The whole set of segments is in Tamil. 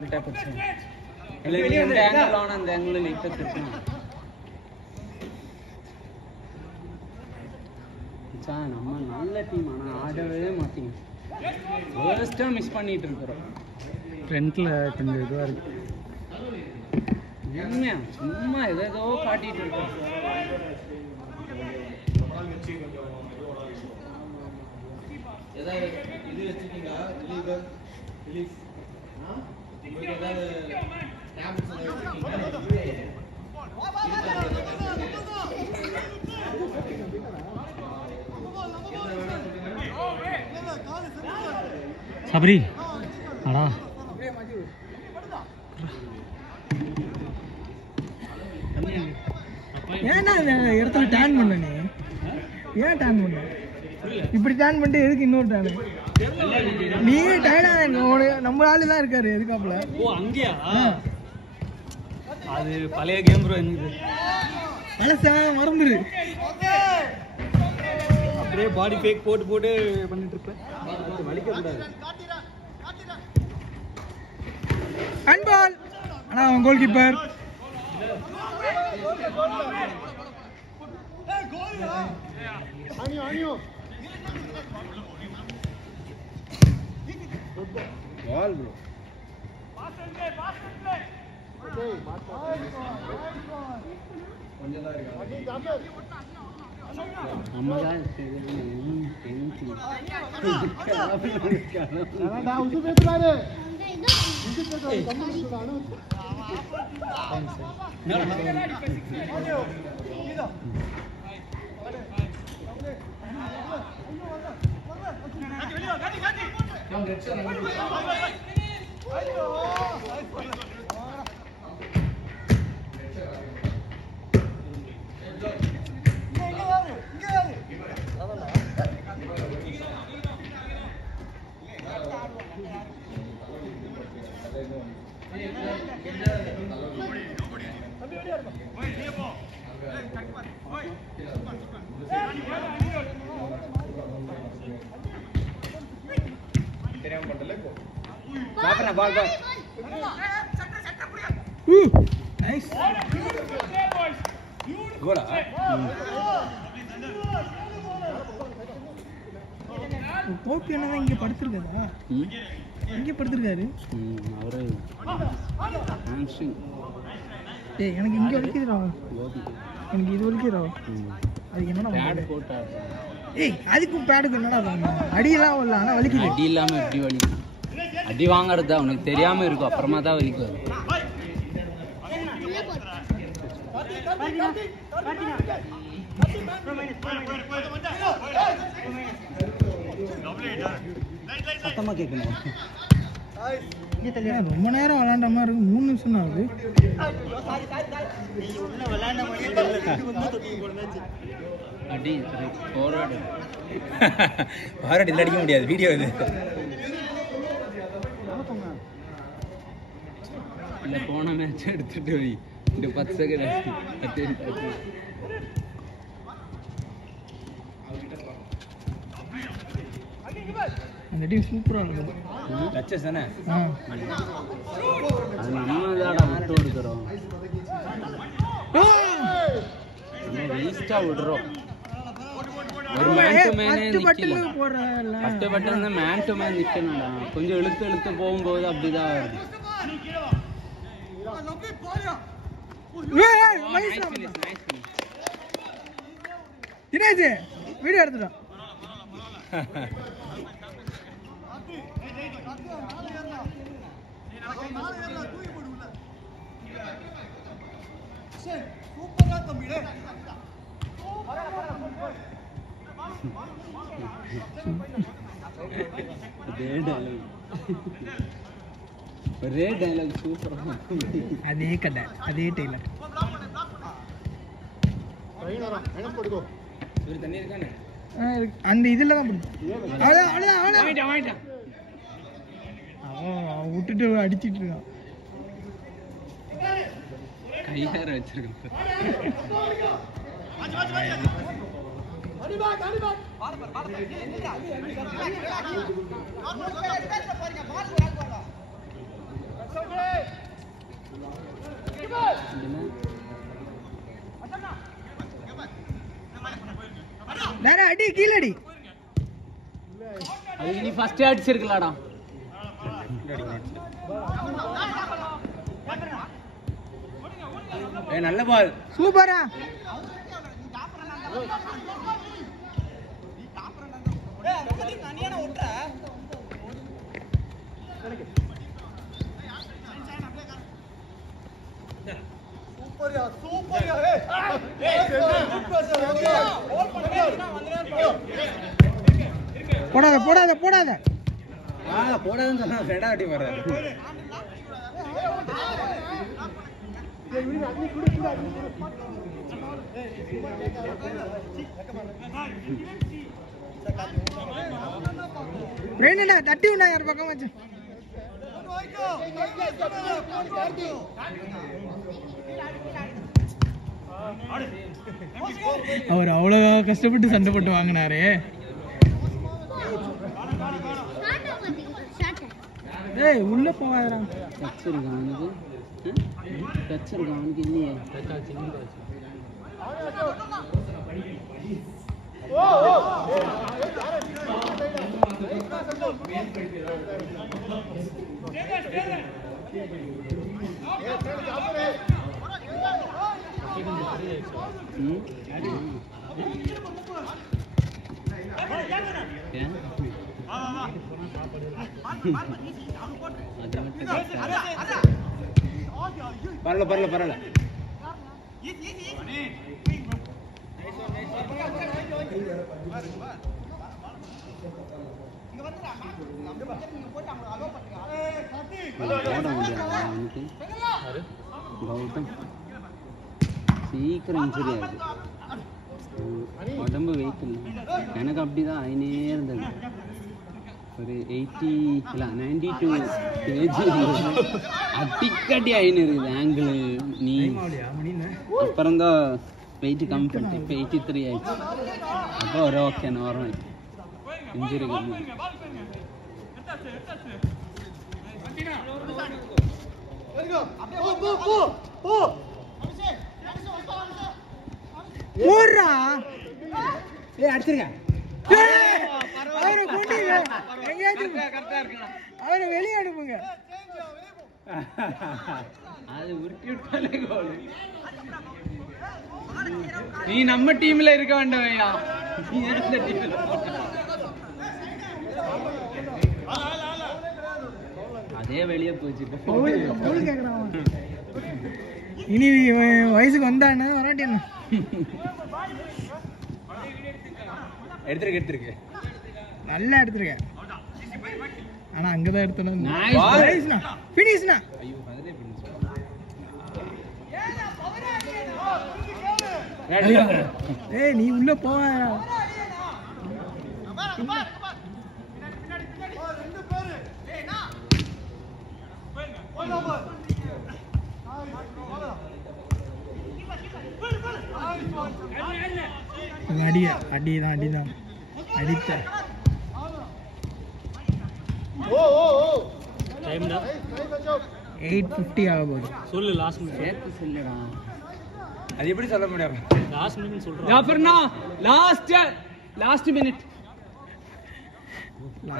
நம்ம நல்ல டீம் ஆனால் ஆடவே மாட்டீங்க. ஃபர்ஸ்ட்டாக மிஸ் பண்ணிட்டு இருக்கிறோம். ஃப்ரண்ட்ல கொஞ்சம் இதுவாக இருக்கு. உண்மையா சும்மா ஏதோ காட்டிட்டு இருக்கோம். ஏதாவது இது வச்சுட்டீங்களா? ஏதாவது சபரி அடா ஏன்னா அந்த இடத்துல டேன் பண்ண நீ ஏன் டேன் பண்ண? இப்படி டேன் பண்ணிட்டு எதுக்கு இன்னொரு டேன்? நீ டயர்டா நம்ம ஆளு தான் இருக்காரு எதுக்காப்புல. ஓ அங்கேயா? அது பழைய கேம் ப்ரோ. என்னது பழச மறந்துரு. அப்படியே பாடி பேக் போட்டு போட்டு பண்ணிட்டு இருப்பேன். வலிக்க கூடாது. ஹேண்ட்பால். ஆனா அவன் கோல் கீப்பர். பால் ப்ரோ. நம்ம தான் பால் பால். Nice Cola. போக்கு என்னதான் இங்க படுத்திருக்காரா? இங்க படுத்திருக்காரு அவரு. ஏய் எனக்கு இங்க வலிக்குதுடா. எனக்கு இது வலிக்குதுடா. அது என்னடா பேட் போட்டா? ஏய் அதுக்கும் பேடுக்கு என்னடா பண்ணணும்? அடியெல்லாம் வரல ஆனா வலிக்குது. அடி இல்லாம எப்படி வலிக்கும்? அடி வாங்குறதா உனக்கு தெரியாம இருக்கும், அப்புறமா தான் வலிக்கும். சத்தமா கேட்கணும். ரொம்ப நேரம் விளையாண்ட மாதிரி இருக்கு. 3 நிமிஷம் தான் ஆகுது. அடி ஃபார்வர்ட் ஃபார்வர்ட் இல்ல அடிக்க முடியாது. வீடியோ இது இல்ல. போன மேட்ச் எடுத்துட்டு போய் இந்த 10 செகண்ட் அந்த டீம் சூப்பரா இருக்குது. டச்சஸ் தானே. அது நம்ம தான்டா விட்டு கொடுக்குறோம். வேஸ்டா விடுறோம். ஒரு மேன் டு மேனே நிக்கல. பட்டு பட்டு மேன் டு மேன் நிக்கணும்டா. கொஞ்சம் இழுத்து இழுத்து போகும்போது அப்படிதான் வருது. தினேஷ் வீடியோ எடுத்துட்டோம். ஒரே டைலாக் சூப்பரா. அதே கதை அதே டெய்லர். தண்ணி இருக்கானே அந்த இதுல தான் அவன் விட்டுட்டு அடிச்சிட்டு இருக்கான். கையார வச்சிருக்கான். நேரா அடி கீழ அடி அது நீ ஃபர்ஸ்ட் அடிச்சிருக்கலாம்டா நல்ல பால் சூப்பரா போடாத போடாத போடாத போடாதுன்னு சொன்னா ரெடா அடி வர்றாரு ரெண்டுடா தட்டி உண்டா யார் பக்கம் வச்சு அவர் அவ்வளவு கஷ்டப்பட்டு சண்டை போட்டு வாங்கினாரு ஏய் உள்ள போவாதடா டச் இருக்கா அவனுக்கு டச் இருக்கா அவனுக்கு இல்லையே பரல பரல பரல கௌதம் சீக்கிரம் இன்ஜுரி ஆகுது உடம்பு வெயிட் இல்லை எனக்கு அப்படிதான் ஆயினே இருந்தது ஒரு 80 இல்லை 92 கேஜி அடிக்கடி ஆயின்னு இருக்குது ஆங்கிள் நீ அப்புறம் தான் வெயிட் கம்மி பண்ணிட்டு இப்போ 83 ஆயிடுச்சு அப்போ ஒரு ஓகே நார்மல் இன்ஜுரி கம்மி போடுறா அடிச்சிருங்க அவரை கொண்டு எங்கேயாச்சும் அவரை வெளியே அனுப்புங்க அது உருட்டி விட்டாலே கோல் நீ நம்ம டீம்ல இருக்க வேண்டாம் ஐயா நீ அந்த டீம்ல அதே வெளியே போச்சு இனி வயசுக்கு வந்தானே வராட்டி என்ன எடுத்துருக்கு நல்லா எடுத்துருக்க ஆனா அங்கதான் எடுத்தணும் பினிஷ்னா ஐயோ அதுல ஏய் நீ உள்ள போவ அடிதான் அடித்த 8:50 ஆக போகுது சொல்லு லாஸ்ட் சேர்த்து சொல்லுடா அது எப்படி சொல்ல முடியும் லாஸ்ட் மினிட் சொல்றேன் ஜாஃபர்னா லாஸ்ட் மினிட்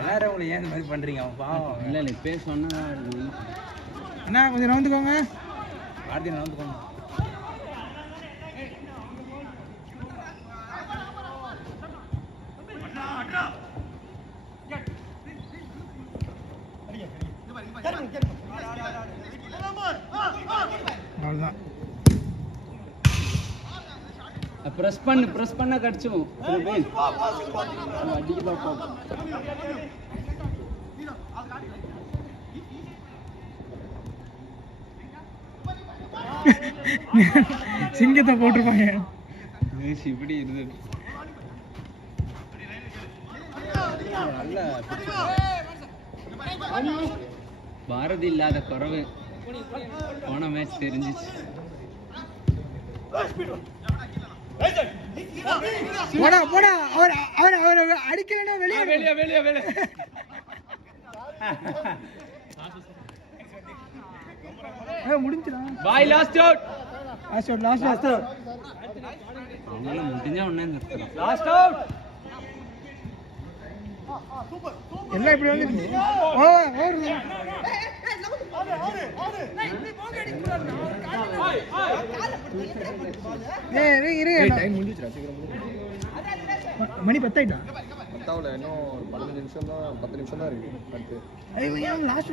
வேற உங்களை ஏன் இந்த மாதிரி பண்றீங்க அவன் பாவம் இல்ல இல்ல இப்பே சொன்னா அண்ணா கொஞ்சம் நவுந்துக்கோங்க ஆர்த்தி நடந்துக்கோங்க அவ்வளவுதான் பிரஸ் பண்ண கடிச்சும் அடிக்கு பாப்போம் சிங்கத்தை போட்டிருப்பாங்க இப்படி இருந்தது பாரதி இல்லாத குறவு போன மேட்ச் தெரிஞ்சிச்சு போடா போடா அவர் அடிக்கலன்னா வெளியே முடிஞ்சுடா பாய் லாஸ்ட் அவுட் அவங்களால முடிஞ்சா ஒண்ணே நிறுத்தலாம் லாஸ்ட் அவுட் எல்லாம் இப்படி வந்து மணி 10 ஆயிட்டா? இன்னும் 15 நிமிஷம் தான், 10 நிமிஷம் தான் இருக்கு. அடுத்து லாஸ்ட்